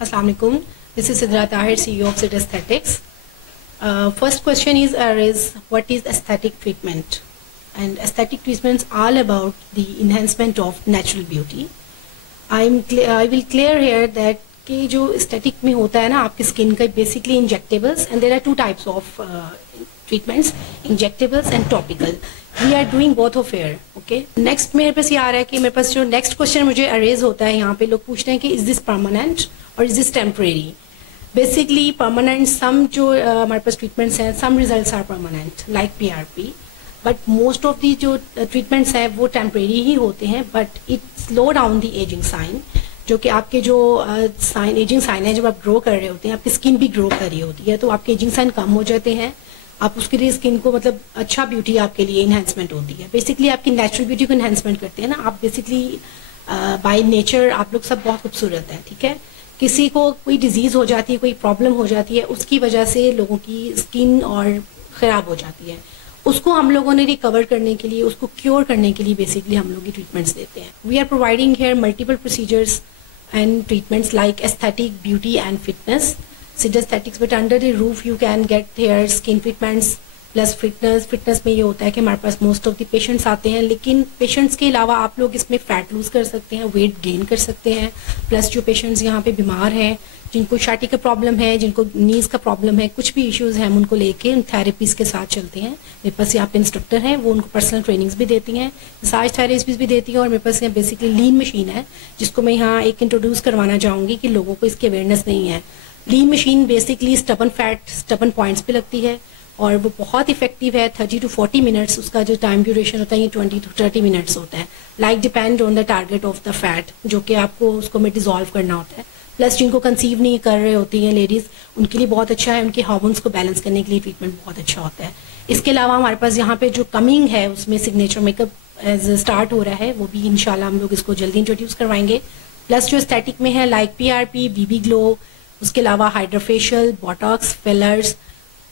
Assalamu alaikum. This is Sidra Tahir, CEO of Sid Aesthetics. First question is what is aesthetic treatment? And aesthetic treatments all about the enhancement of natural beauty. I will clear here that कि जो aesthetic में होता है ना आपकी skin का basically injectables, and there are two types of treatments, injectables and topical. We are doing both of here, okay? Next मेरे पास ये आ रहा है कि मेरे पास जो next question मुझे अरेज होता है यहाँ पे लोग पूछते हैं कि is this permanent or is this temporary? Basically permanent some जो हमारे पास treatments हैं, some results are permanent like PRP, but most of the जो treatments हैं वो temporary ही होते हैं, but it slow down the aging sign. जो कि आपके जो साइन एजिंग साइन है जब आप ग्रो कर रहे होते हैं आपकी स्किन भी ग्रो कर रही होती है तो आपके एजिंग साइन कम हो जाते हैं, आप उसके लिए स्किन को मतलब अच्छा ब्यूटी आपके लिए इन्हेंसमेंट होती है. बेसिकली आपकी नेचुरल ब्यूटी को इन्हेंसमेंट करते हैं ना आप. बेसिकली बाय नेचर आप लोग सब बहुत खूबसूरत हैं, ठीक है. किसी को कोई डिजीज हो जाती है, कोई प्रॉब्लम हो जाती है, उसकी वजह से लोगों की स्किन और ख़राब हो जाती है. उसको हम लोगों ने रिकवर करने के लिए, उसको क्योर करने के लिए बेसिकली हम लोग ये ट्रीटमेंट्स देते हैं. We are providing here multiple procedures and treatments like aesthetic, beauty and fitness. Sid Aesthetics, but under the roof you can get hair, skin treatments plus fitness. Fitness में ये होता है कि हमारे पास most of the patients आते हैं, लेकिन patients के अलावा आप लोग इसमें fat lose कर सकते हैं, weight gain कर सकते हैं. plus जो patients यहाँ पे बीमार हैं, जिनको शाटी का प्रॉब्लम है, जिनको नीज का प्रॉब्लम है, कुछ भी इश्यूज हैं, हम उनको लेके उन थेरेपीज के साथ चलते हैं. मेरे पास यहाँ पे इंस्ट्रक्टर हैं, वो उनको पर्सनल ट्रेनिंग्स भी देती हैं, मसाज थेरेपीज भी देती हैं. और मेरे पास यहाँ बेसिकली लीन मशीन है जिसको मैं यहाँ एक इंट्रोड्यूस करवाना चाहूँगी कि लोगों को इसकी अवेयरनेस नहीं है. Lean machine basically stubborn fat stubborn points पे लगती है और वो बहुत इफेक्टिव है. 30 to 40 मिनट्स उसका जो टाइम ड्यूरेशन होता है ये 20 to 30 मिनट्स होता है. Like depend on the target of the fat जो कि आपको उसको में डिजॉल्व करना होता है. प्लस जिनको कंसीव नहीं कर रहे होती हैं लेडीज़, उनके लिए बहुत अच्छा है. उनके हार्मोन्स को बैलेंस करने के लिए ट्रीटमेंट बहुत अच्छा होता है. इसके अलावा हमारे पास यहाँ पे जो कमिंग है उसमें सिग्नेचर मेकअप एज स्टार्ट हो रहा है, वो भी इंशाल्लाह हम लोग इसको जल्दी इंट्रोड्यूस करवाएंगे. प्लस जो एस्थेटिक में है लाइक PRP, BB ग्लो, उसके अलावा हाइड्रोफेशियल, बोटॉक्स, फिलर्स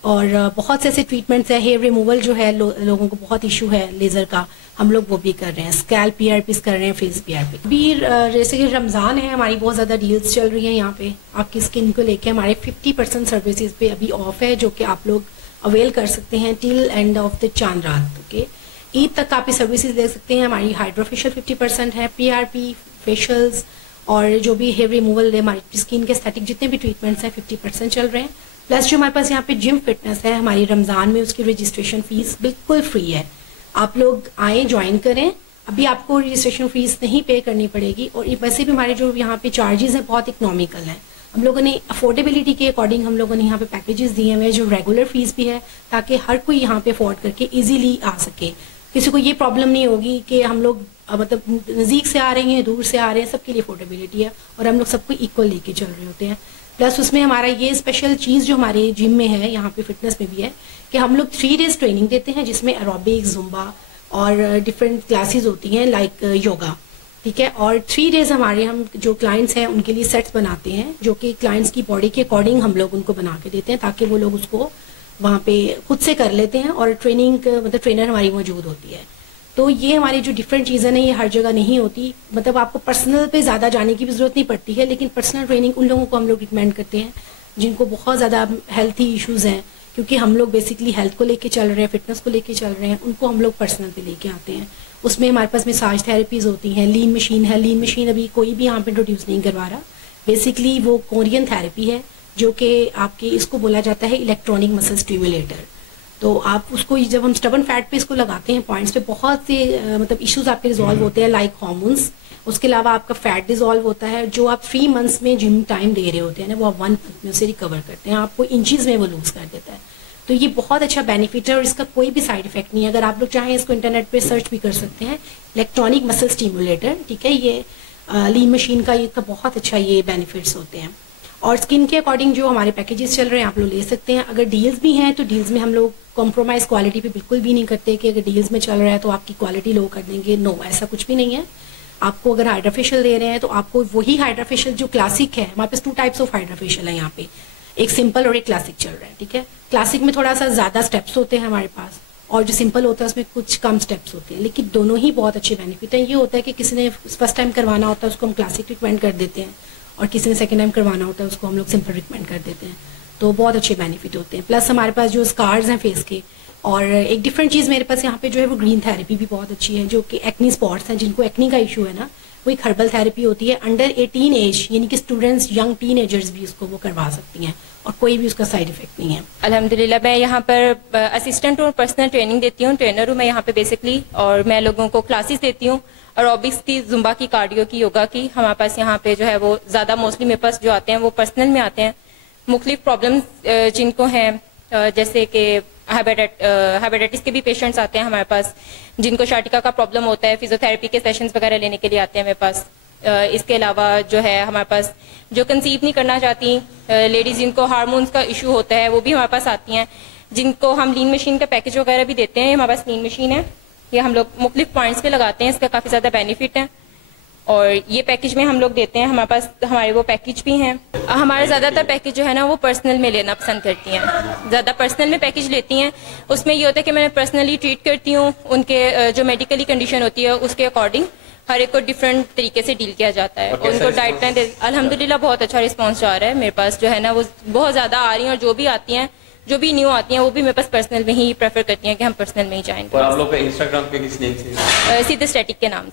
और बहुत से ऐसे ट्रीटमेंट्स है. हेयर रिमूवल जो है लोगों को बहुत इशू है लेज़र का, हम लोग वो भी कर रहे हैं. स्कैल्प PRPs कर रहे हैं, फेस PRP भी. जैसे कि रमज़ान है, हमारी बहुत ज़्यादा डील्स चल रही हैं यहाँ पे आपकी स्किन को लेके. हमारे 50% सर्विसेज पे अभी ऑफ है जो कि आप लोग अवेल कर सकते हैं टिल एंड ऑफ द चांद रात. ओके, ईद तक आप ये सर्विसेज दे सकते हैं. हमारी हाइड्रोफेशियल 50% है, PRP, फेशियल्स और जो भी हेयर रिमूवल है, हमारी स्किन के एस्थेटिक जितने भी ट्रीटमेंट्स हैं 50% चल रहे हैं. प्लस जो हमारे पास यहाँ पे जिम फिटनेस है हमारी रमज़ान में, उसकी रजिस्ट्रेशन फीस बिल्कुल फ्री है. आप लोग आए, ज्वाइन करें. अभी आपको रजिस्ट्रेशन फीस नहीं पे करनी पड़ेगी. और वैसे भी हमारे जो यहाँ पे चार्जेस हैं बहुत इकोनॉमिकल हैं. हम लोगों ने अफोर्डेबिलिटी के अकॉर्डिंग हम लोगों ने यहाँ पे पैकेजेस दिए हुए हैं जो रेगुलर फीस भी है, ताकि हर कोई यहाँ पे अफोर्ड करके इजीली आ सके. किसी को ये प्रॉब्लम नहीं होगी कि हम लोग मतलब नज़दीक से आ रहे हैं, दूर से आ रहे हैं, सबके लिए अफोर्डेबिलिटी है और हम लोग सबको इक्वल लेके चल रहे होते हैं. प्लस उसमें हमारा ये स्पेशल चीज़ जो हमारे जिम में है, यहाँ पे फिटनेस में भी है कि हम लोग 3 days ट्रेनिंग देते हैं जिसमें एरोबिक्स, जुम्बा और डिफरेंट क्लासेस होती हैं लाइक योगा, ठीक है. और 3 days हमारे हम जो क्लाइंट्स हैं उनके लिए सेट्स बनाते हैं जो कि क्लाइंट्स की बॉडी के अकॉर्डिंग हम लोग उनको बना के देते हैं ताकि वो लोग उसको वहाँ पे खुद से कर लेते हैं. और ट्रेनिंग मतलब ट्रेनर हमारी मौजूद होती है. तो ये हमारी जो डिफरेंट चीज़ें हैं ये हर जगह नहीं होती. मतलब आपको पर्सनल पे ज़्यादा जाने की भी ज़रूरत नहीं पड़ती है, लेकिन पर्सनल ट्रेनिंग उन लोगों को हम लोग रिकमेंड करते हैं जिनको बहुत ज़्यादा हेल्थी इश्यूज़ हैं, क्योंकि हम लोग बेसिकली हेल्थ को लेके चल रहे हैं, फिटनेस को लेके चल रहे हैं, उनको हम लोग पर्सनल पे लेके आते हैं. उसमें हमारे पास मसाज थेरेपीज़ होती हैं. लीन मशीन है, लीन मशीन अभी कोई भी यहाँ पर इंट्रोड्यूस नहीं करवा रहा. बेसिकली वो कोरियन थेरेपी है जो कि आपके इसको बोला जाता है इलेक्ट्रॉनिक मसल स्टिमुलेटर. तो आप उसको जब हम स्टबन फैट पे इसको लगाते हैं पॉइंट्स पे, बहुत से मतलब इश्यूज आपके रिजॉल्व होते हैं लाइक हार्मोन्स. उसके अलावा आपका फैट डिजॉल्व होता है. जो आप 3 months में जिम टाइम दे रहे होते हैं ना, वो आप 1 month में उसे रिकवर करते हैं. आपको इंचेस में वो लूज कर देता है. तो ये बहुत अच्छा बेनिफिट है और इसका कोई भी साइड इफेक्ट नहीं है. अगर आप लोग चाहें इसको इंटरनेट पे सर्च भी कर सकते हैं, इलेक्ट्रॉनिक मसल स्टिमुलेटर, ठीक है. ये लीन मशीन का ये बहुत अच्छा ये बेनिफिट्स होते हैं. और स्किन के अकॉर्डिंग जो हमारे पैकेजेस चल रहे हैं आप लोग ले सकते हैं. अगर डील्स भी हैं तो डील्स में हम लोग कॉम्प्रोमाइज क्वालिटी पे बिल्कुल भी नहीं करते कि अगर डील्स में चल रहा है तो आपकी क्वालिटी लो कर देंगे. नो, ऐसा कुछ भी नहीं है. आपको अगर हाइड्रोफेशियल दे रहे हैं तो आपको वही हाइड्रोफेशियल जो क्लासिक है, हमारे पास 2 types ऑफ हाइड्रोफेशियल है यहाँ पे, एक सिंपल और एक क्लासिक चल रहा है, ठीक है. क्लासिक में थोड़ा सा ज़्यादा स्टेप्स होते हैं हमारे पास और जो सिंपल होता है उसमें कुछ कम स्टेप्स होते हैं, लेकिन दोनों ही बहुत अच्छे बेनिफिट हैं. ये होता है कि किसी ने फर्स्ट टाइम करवाना होता है उसको हम क्लासिक रिकमेंड कर देते हैं और किसी ने सेकेंड टाइम करवाना होता है उसको हम लोग सिंपल रिकमेंड कर देते हैं। तो बहुत अच्छे बेनिफिट होते हैं। प्लस हमारे पास जो स्कार्स हैं फेस के, और एक डिफरेंट चीज़ मेरे पास यहाँ पे जो है वो ग्रीन थेरेपी भी बहुत अच्छी है, जो कि एक्नी स्पॉट्स हैं, जिनको एक्नी का इशू है ना, वो एक हर्बल थेरेपी होती है। अंडर 18 एज यानी कि स्टूडेंट्स, यंग टीनेजर्स भी उसको वो करवा सकती हैं और कोई भी उसका साइड इफेक्ट नहीं है। अल्हम्दुलिल्लाह मैं यहाँ पर असिस्टेंट और पर्सनल ट्रेनिंग देती हूँ, ट्रेनर हूँ मैं यहाँ पे बेसिकली, और मैं लोगों को क्लासेस देती हूँ एरोबिक्स की, जुम्बा की, कार्डियो की, योगा की। हमारे पास यहाँ पे जो है वो ज़्यादा मोस्टली मेरे पास जो आते हैं वो पर्सनल में आते हैं, मुख्तलिफ प्रॉब्लम्स जिनको हैं, जैसे कि हेपेटाइटिस के भी पेशेंट्स आते हैं हमारे पास, जिनको शाटिका का प्रॉब्लम होता है, फिजियोथेरेपी के सेशंस वगैरह लेने के लिए आते हैं मेरे पास। इसके अलावा जो है हमारे पास जो कंसीव नहीं करना चाहती लेडीज, जिनको हार्मोन्स का इशू होता है, वो भी हमारे पास आती हैं, जिनको हम लीन मशीन का पैकेज वगैरह भी देते हैं। हमारे पास लीन मशीन है, ये हम लोग मुख्तलिफ पॉइंट्स पे लगाते हैं, इसका काफ़ी ज़्यादा बेनिफिट है और ये पैकेज में हम लोग देते हैं। हमारे पास हमारे वो पैकेज भी हैं। हमारे ज़्यादातर पैकेज जो है ना वो पर्सनल में लेना पसंद करती हैं, ज़्यादा पर्सनल में पैकेज लेती हैं। उसमें ये होता है कि मैं पर्सनली ट्रीट करती हूँ, उनके जो मेडिकली कंडीशन होती है उसके अकॉर्डिंग हर एक को डिफरेंट तरीके से डील किया जाता है। उनको डाइट प्लान अल्हम्दुलिल्लाह बहुत अच्छा रिस्पॉन्स जा रहा है मेरे पास, जो है ना वो बहुत ज़्यादा आ रही हैं, और जो भी आती हैं, जो भी न्यू आती हैं, वो भी मेरे पास पर्सनल में ही प्रेफर करती हैं कि हम पर्सनल में ही जाएंगे। और आप लोग का इंस्टाग्राम पे किस नेम से? सीधे स्टैटिक के नाम से।